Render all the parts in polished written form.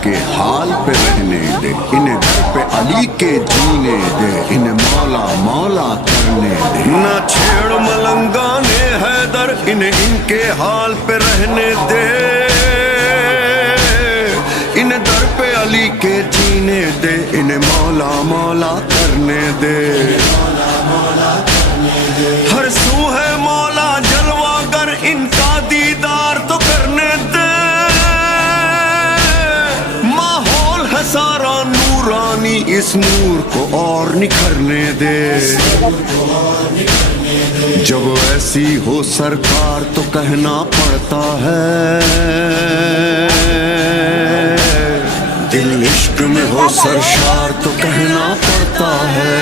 इनके हाल पे रहने दे, इन्हें घर पे अली के जीने दे, इन्हें मौला मौला करने दे। ना छेड़ मलंगा ने हैदर, इन्हें इनके हाल पे रहने दे, इन्हें दर पे अली के जीने दे, इन्हें मौला मौला करने दे। हर सू है मौला जलवागर, इनका दीदार तो करने दे। माहौल है सारा नूरानी, इस नूर को और निखरने दे। जब ऐसी हो सरकार तो कहना पड़ता है, दिल इश्क में हो सरशार तो कहना पड़ता है।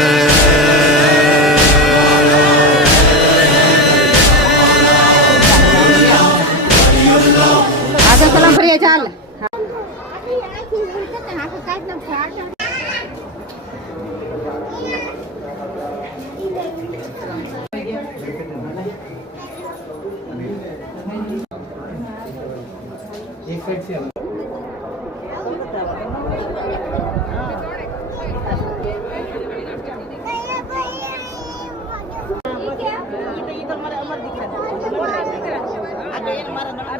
सलाम फरिया चाल एक साइड से इधर हमारे अमर दिख रहा है, आगे हमारा नंबर